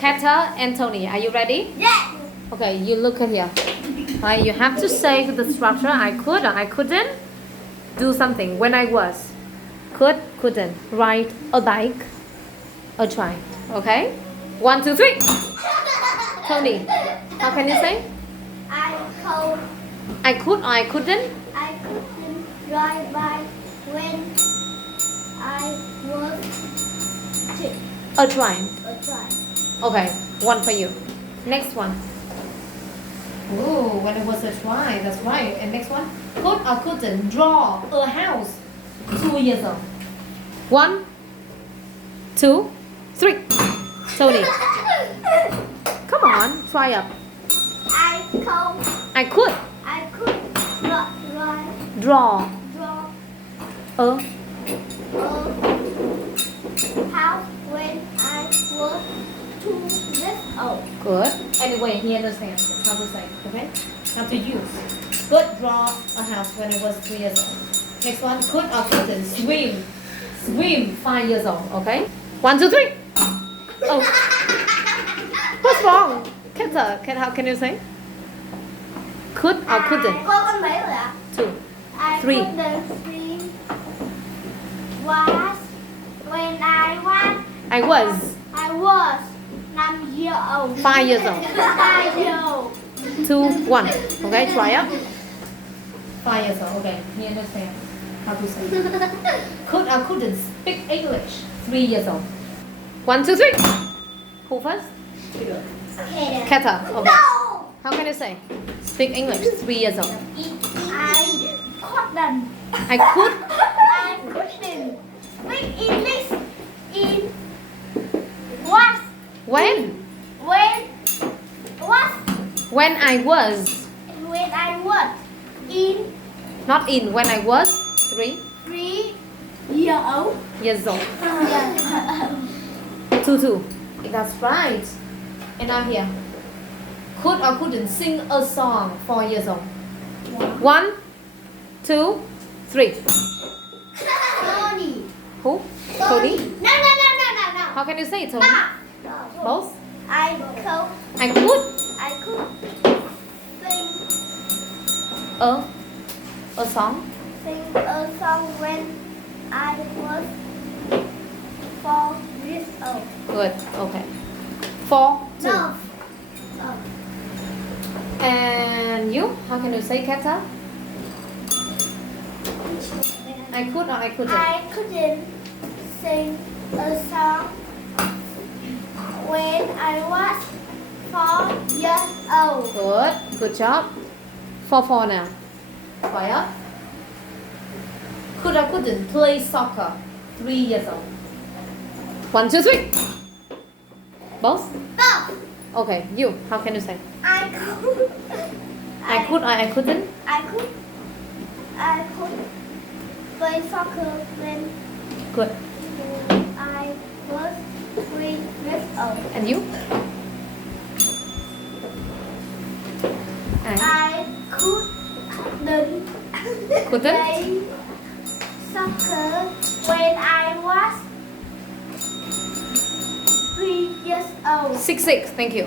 Keter and Tony, are you ready? Yes. Okay, you look at here. Right, you have to say the structure. I could or I couldn't do something when I was. Could, couldn't. Ride a bike or try. Okay? 1, 2, 3. Tony, how can you say? I could or I couldn't? I couldn't ride bike when I was Or trying. a child. Okay, 1 for you. Next one. Ooh, when it was a try, that's right. And next one. Could or couldn't draw a house 2 years old. 1, 2, 3. Tony, come on, try up. I I could not draw draw a a house when I was 2 years old. good. Anyway, he understands how to say, okay? How to use. Could draw a house when it was 3 years old. Next one, could or couldn't swim. Swim 5 years old, okay? 1, 2, 3. Oh, what's wrong? Keter, how can you say? Could or couldn't? Con mấy rồi ạ? 2. I Three. couldn't swim was when I was I was 5 years old. 5 years old. 5 years old. 2, 1. Okay, try up. 5 years old. Okay, he understands how to say. Could or couldn't speak English 3 years old. 1, 2, 3. Who first? Keter. Keter. Okay. No. How can you say? Speak English 3 years old. I couldn't. I could. I couldn't speak English in was When? was When I was. when I was in Not in. When I was 3 3 years old. years old. Yeah. 2, 2. That's right. And now here. Could or couldn't sing a song 4 years old. 1, 2, 3. Tony. Who? Tony? No. How can you say it, Tony? No. Both? I I could could a song. sing a song when I was 4 years old. Good. Okay. 4, 2. No. And you? How can you say Keter? I could or I couldn't? I couldn't sing a song when I was 4 years old. Good. Good job. 4 now. Try up. Could or couldn't play soccer 3 years old. 1, 2, 3. Both? No. Okay. You? How can you say? I could. I could or I couldn't? I could play soccer when Good. I was 3 years old. And you? And I couldn't couldn't? play soccer when I was 3 years old. 6, 6. Thank you.